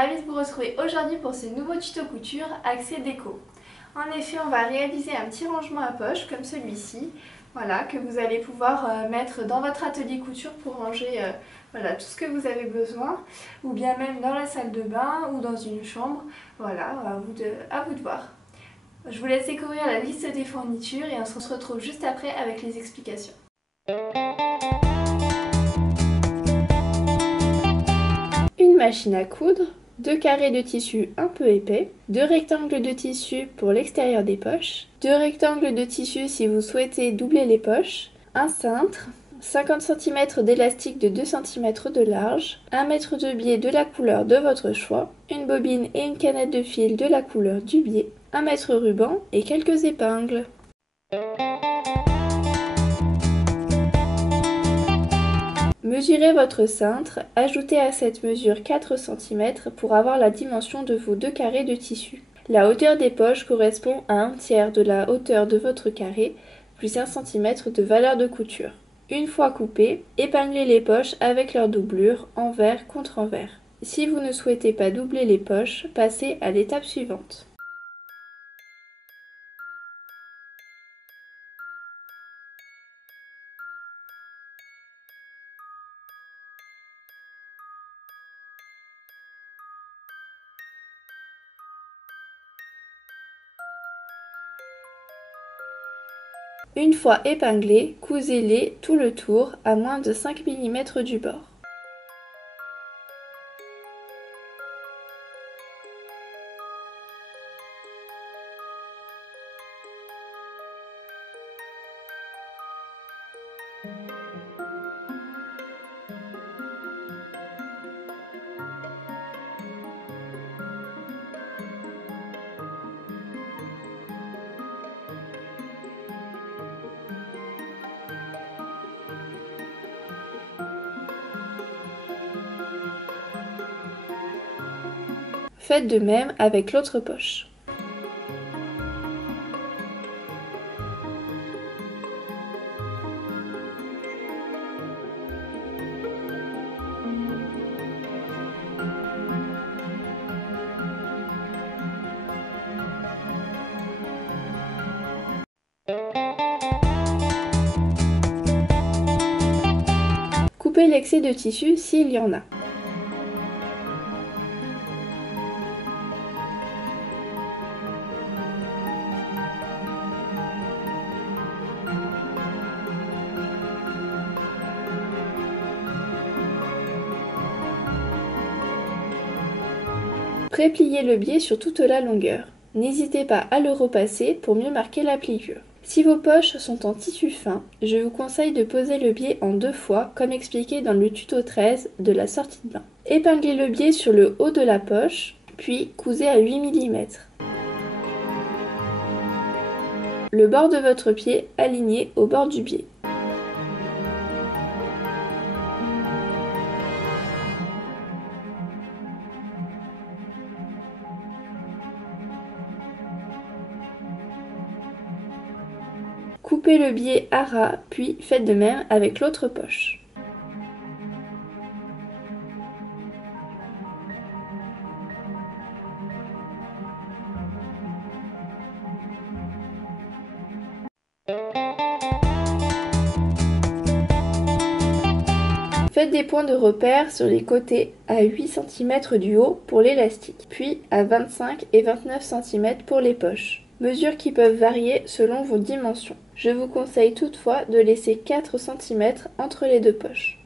ravie de vous retrouver aujourd'hui pour ce nouveau tuto couture axé déco. En effet, on va réaliser un petit rangement à poche comme celui-ci, voilà, que vous allez pouvoir mettre dans votre atelier couture pour ranger voilà, tout ce que vous avez besoin, ou bien même dans la salle de bain ou dans une chambre, voilà, à vous de voir. Je vous laisse découvrir la liste des fournitures et on se retrouve juste après avec les explications. Une machine à coudre, 2 carrés de tissu un peu épais, 2 rectangles de tissu pour l'extérieur des poches, 2 rectangles de tissu si vous souhaitez doubler les poches, un cintre, 50 cm d'élastique de 2 cm de large, 1 mètre de biais de la couleur de votre choix, une bobine et une canette de fil de la couleur du biais, 1 mètre ruban et quelques épingles. Mesurez votre cintre, ajoutez à cette mesure 4 cm pour avoir la dimension de vos 2 carrés de tissu. La hauteur des poches correspond à 1/3 de la hauteur de votre carré, plus 1 cm de valeur de couture. Une fois coupées, épinglez les poches avec leur doublure, envers contre envers. Si vous ne souhaitez pas doubler les poches, passez à l'étape suivante. Une fois épinglés, cousez-les tout le tour à moins de 5 mm du bord. Faites de même avec l'autre poche. Coupez l'excès de tissu s'il y en a. Prépliez le biais sur toute la longueur. N'hésitez pas à le repasser pour mieux marquer la pliure. Si vos poches sont en tissu fin, je vous conseille de poser le biais en 2 fois comme expliqué dans le tuto 13 de la sortie de bain. Épinglez le biais sur le haut de la poche, puis cousez à 8 mm. Le bord de votre pied aligné au bord du biais. Coupez le biais à ras, puis faites de même avec l'autre poche. Faites des points de repère sur les côtés à 8 cm du haut pour l'élastique, puis à 25 et 29 cm pour les poches. Mesures qui peuvent varier selon vos dimensions. Je vous conseille toutefois de laisser 4 cm entre les deux poches.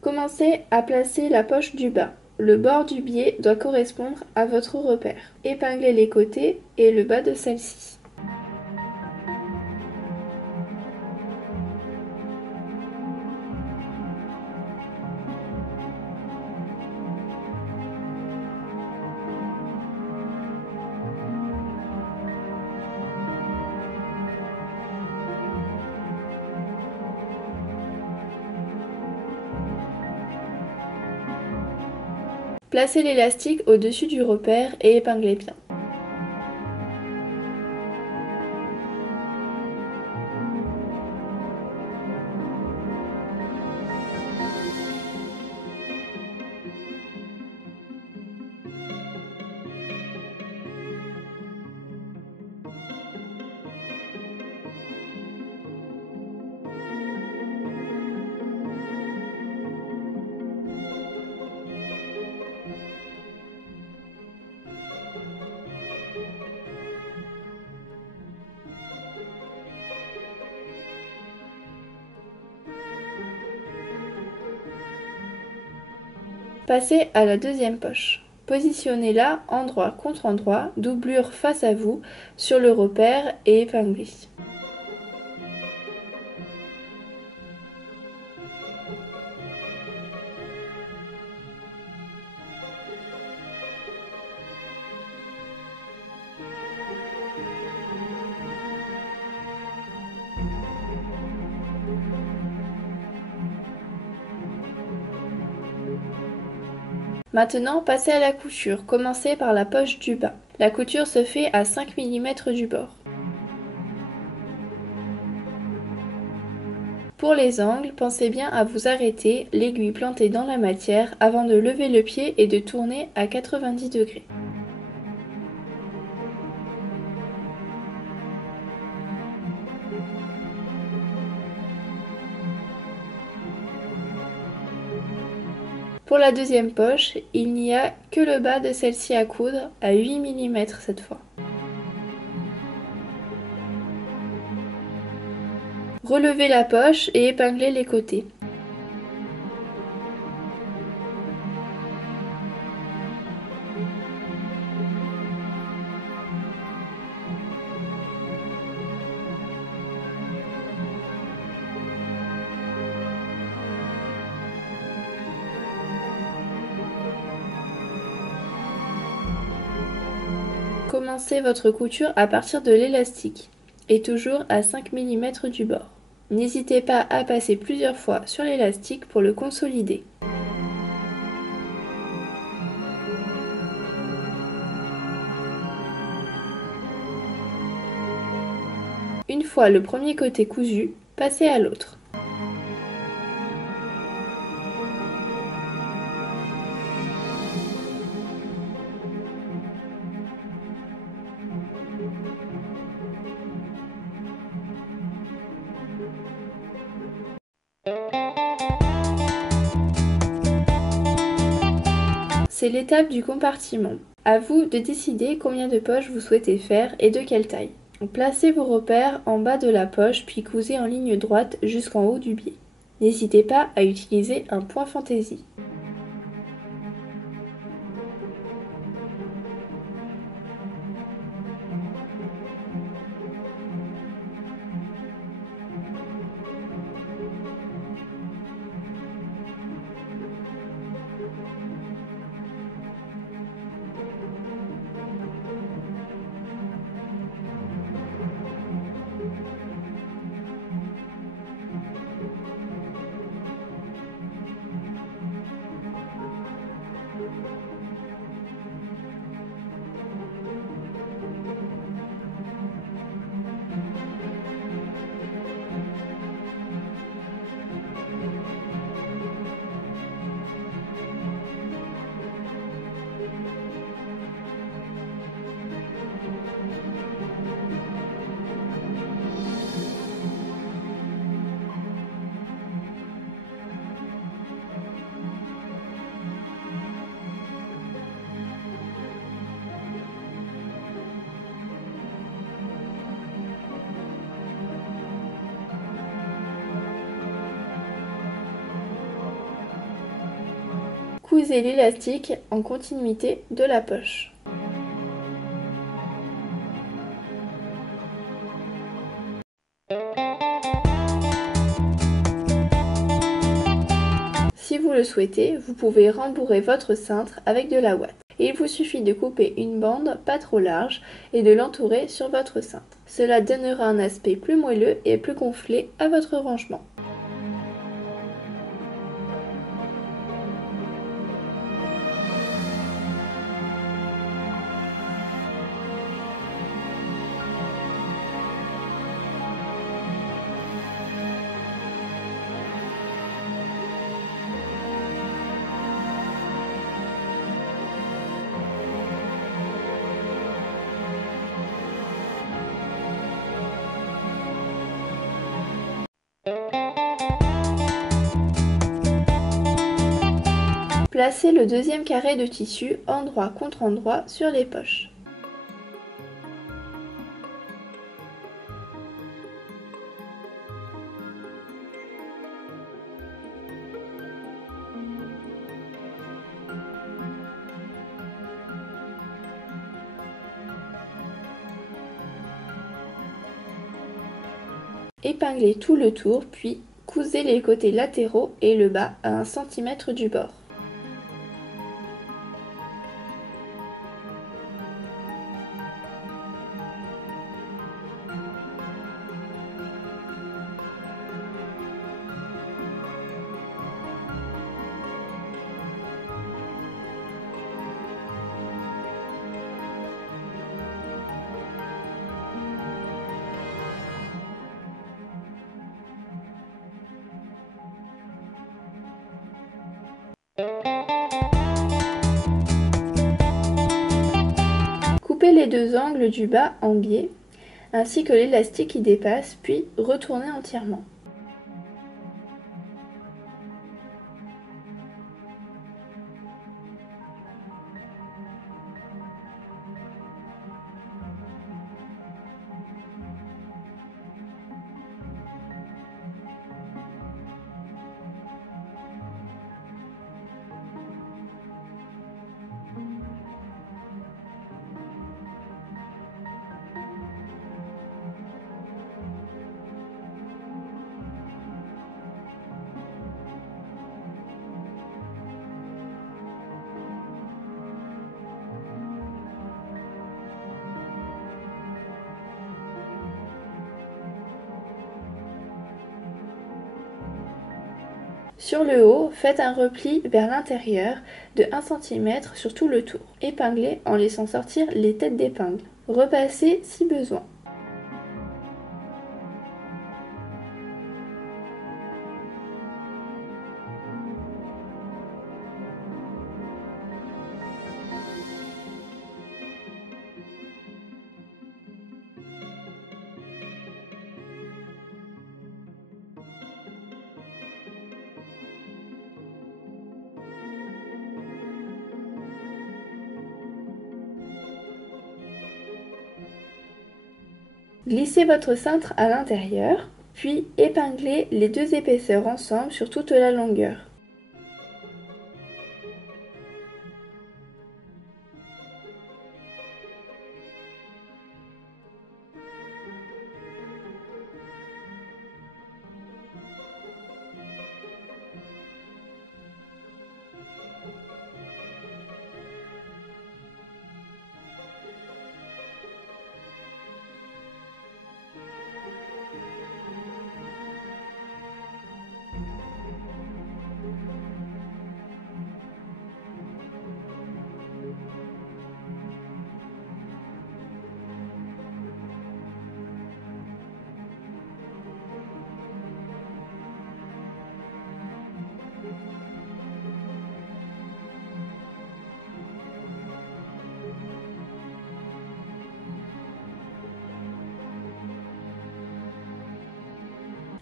Commencez à placer la poche du bas. Le bord du biais doit correspondre à votre repère. Épinglez les côtés et le bas de celle-ci. Placez l'élastique au-dessus du repère et épinglez bien. Passez à la deuxième poche. Positionnez-la endroit contre endroit, doublure face à vous, sur le repère et épinglez. Maintenant, passez à la couture. Commencez par la poche du bas. La couture se fait à 5 mm du bord. Pour les angles, pensez bien à vous arrêter, l'aiguille plantée dans la matière, avant de lever le pied et de tourner à 90 degrés. Pour la deuxième poche, il n'y a que le bas de celle-ci à coudre, à 8 mm cette fois. Relevez la poche et épinglez les côtés. Commencez votre couture à partir de l'élastique et toujours à 5 mm du bord. N'hésitez pas à passer plusieurs fois sur l'élastique pour le consolider. Une fois le premier côté cousu, passez à l'autre. C'est l'étape du compartiment. À vous de décider combien de poches vous souhaitez faire et de quelle taille. Placez vos repères en bas de la poche puis cousez en ligne droite jusqu'en haut du biais. N'hésitez pas à utiliser un point fantaisie. Cousez l'élastique en continuité de la poche. Si vous le souhaitez, vous pouvez rembourrer votre cintre avec de la ouate. Il vous suffit de couper une bande pas trop large et de l'entourer sur votre cintre. Cela donnera un aspect plus moelleux et plus gonflé à votre rangement. Placez le deuxième carré de tissu endroit contre endroit sur les poches. Épinglez tout le tour, puis cousez les côtés latéraux et le bas à 1 cm du bord. Coupez les deux angles du bas en biais, ainsi que l'élastique qui dépasse, puis retournez entièrement. Sur le haut, faites un repli vers l'intérieur de 1 cm sur tout le tour. Épinglez en laissant sortir les têtes d'épingle. Repassez si besoin. Glissez votre cintre à l'intérieur, puis épinglez les deux épaisseurs ensemble sur toute la longueur.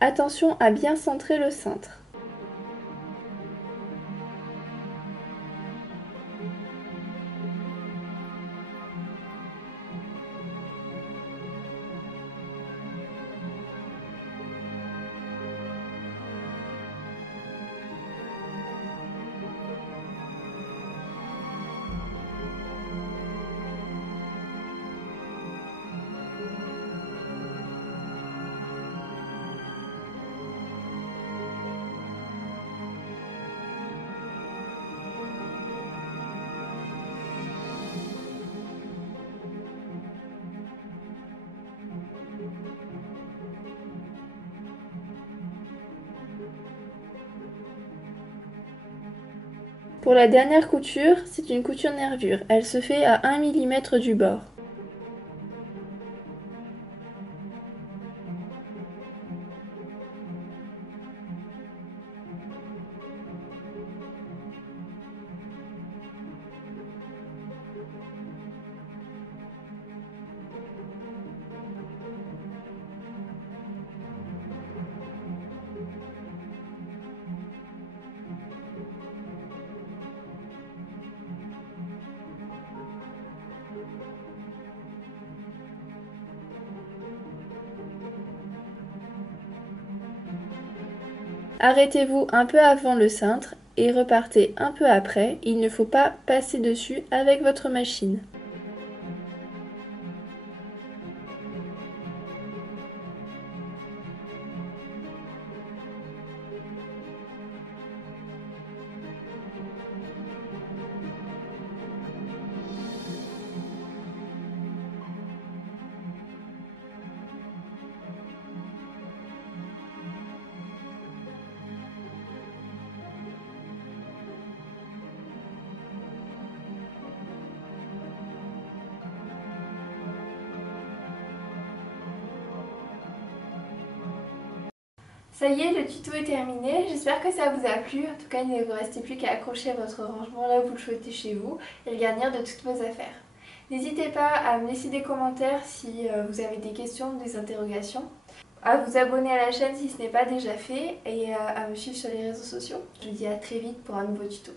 Attention à bien centrer le cintre. Pour la dernière couture, c'est une couture nervure. Elle se fait à 1 mm du bord. Arrêtez-vous un peu avant le cintre et repartez un peu après. Il ne faut pas passer dessus avec votre machine. Ça y est, le tuto est terminé, j'espère que ça vous a plu. En tout cas, il ne vous restait plus qu'à accrocher votre rangement là où vous le souhaitez chez vous et le garnir de toutes vos affaires. N'hésitez pas à me laisser des commentaires si vous avez des questions ou des interrogations, à vous abonner à la chaîne si ce n'est pas déjà fait et à me suivre sur les réseaux sociaux. Je vous dis à très vite pour un nouveau tuto.